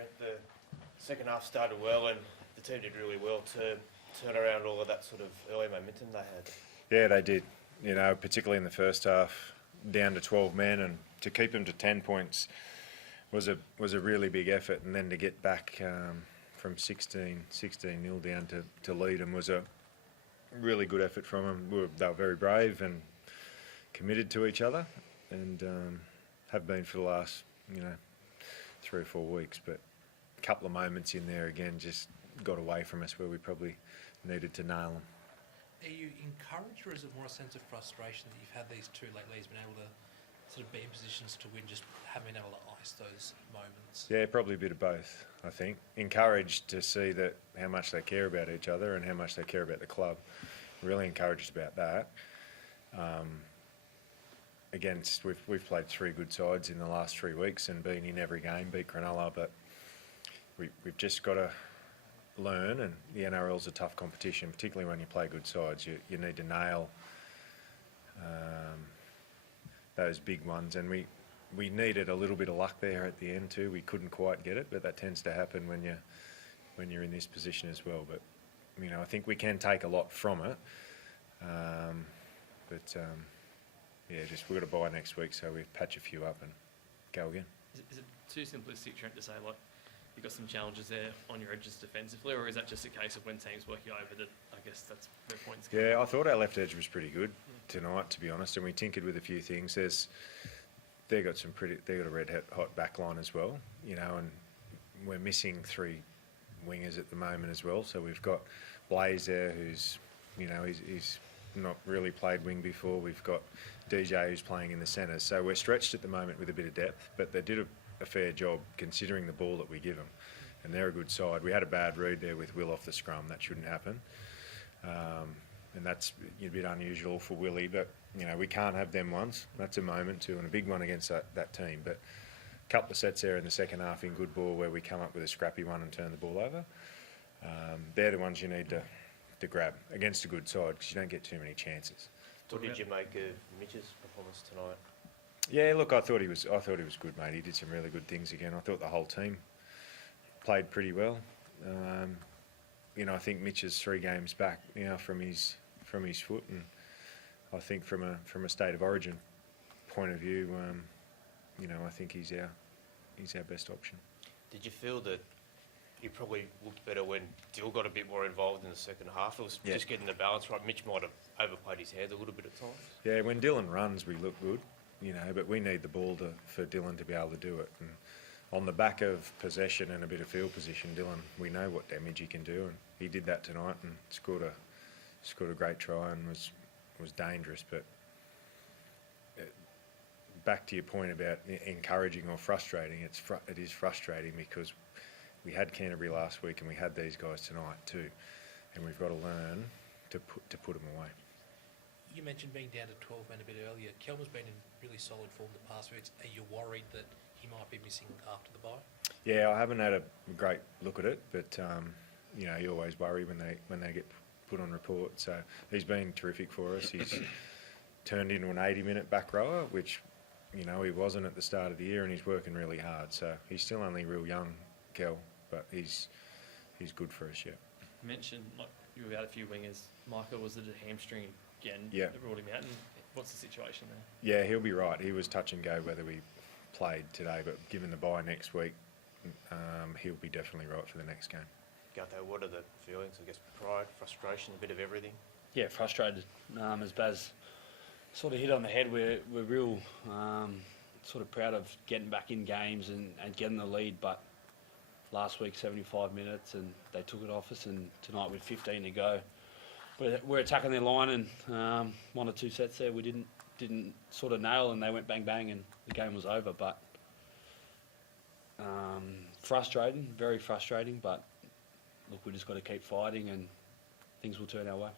Trent, the second half started well and the team did really well to turn around all of that sort of early momentum they had. Yeah, they did. You know, particularly in the first half, down to 12 men, and to keep them to 10 points was a really big effort. And then to get back from 16-0 down to lead them was a really good effort from them. They were very brave and committed to each other, and have been for the last 3 or 4 weeks. But a couple of moments in there again just got away from us where we probably needed to nail them. Are you encouraged, or is it more a sense of frustration that you've had these two late leads, been able to sort of be in positions to win, just haven't been able to ice those moments? Yeah, probably a bit of both, I think. Encouraged to see that how much they care about each other and how much they care about the club. Really encouraged about that. We've played 3 good sides in the last 3 weeks and been in every game, beat Cronulla, but we've just got to learn, and the NRL's a tough competition, particularly when you play good sides. You need to nail those big ones, and we needed a little bit of luck there at the end too. We couldn't quite get it, but that tends to happen when you're in this position as well. But I think we can take a lot from it. Just we've got to buy next week, so we patch a few up and go again. Is it too simplistic, Trent, to say like you've got some challenges there on your edges defensively, or is that just a case of when teams work you over that I guess that's where points come? Yeah, I thought our left edge was pretty good tonight, to be honest, and we tinkered with a few things. They got a red hot back line as well, and we're missing 3 wingers at the moment as well. So we've got Blaze there, who's he's not really played wing before. We've got DJ who's playing in the centre. So we're stretched at the moment with a bit of depth, but they did a fair job considering the ball that we give them, and they're a good side. We had a bad read there with Will off the scrum. That shouldn't happen, and that's a bit unusual for Willie, but we can't have them ones. That's a moment too, and a big one against that team. But a couple of sets there in the second half in good ball where we come up with a scrappy one and turn the ball over. They're the ones you need to grab against a good side, because you don't get too many chances. What did you make of Mitch's performance tonight? Yeah, look, I thought he was good, mate. He did some really good things again. I thought the whole team played pretty well. I think Mitch is 3 games back now from his foot, and I think from a state of origin point of view, I think he's our best option. Did you feel that you probably looked better when Dill got a bit more involved in the second half? It was just getting the balance right. Mitch might have overplayed his hand a little bit at times. Yeah, when Dylan runs, we look good, but we need the ball for Dylan to be able to do it. And on the back of possession and a bit of field position, Dylan, we know what damage he can do, and he did that tonight and scored a great try and was dangerous. But back to your point about encouraging or frustrating, it is frustrating because we had Canterbury last week and we had these guys tonight too, and we've got to learn to put them away. You mentioned being down to 12 men a bit earlier. Kelmer's been in really solid form the past weeks. Are you worried that he might be missing after the bye? Yeah, I haven't had a great look at it, but you always worry when they get put on report. So he's been terrific for us. He's turned into an 80-minute back rower, which he wasn't at the start of the year, and he's working really hard. So he's still only real young, Kel, but he's good for us. Yeah. You mentioned you were out a few wingers. Michael, was it a hamstring again? Yeah. That brought him out, and what's the situation there? Yeah, he'll be right. He was touch and go whether we played today, but given the bye next week, he'll be definitely right for the next game. Gutho, what are the feelings? I guess pride, frustration, a bit of everything. Yeah, frustrated. As Baz sort of hit on the head, we're real sort of proud of getting back in games and getting the lead, but last week 75 minutes and they took it off us, and tonight with 15 to go, we're attacking their line, and 1 or 2 sets there we didn't sort of nail, and they went bang bang and the game was over. But frustrating, very frustrating, but look, we just got to keep fighting and things will turn our way.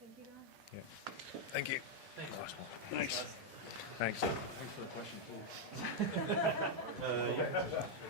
Thank you, guys. Yeah. Thank you. Thanks. Thanks. Thanks for the question too.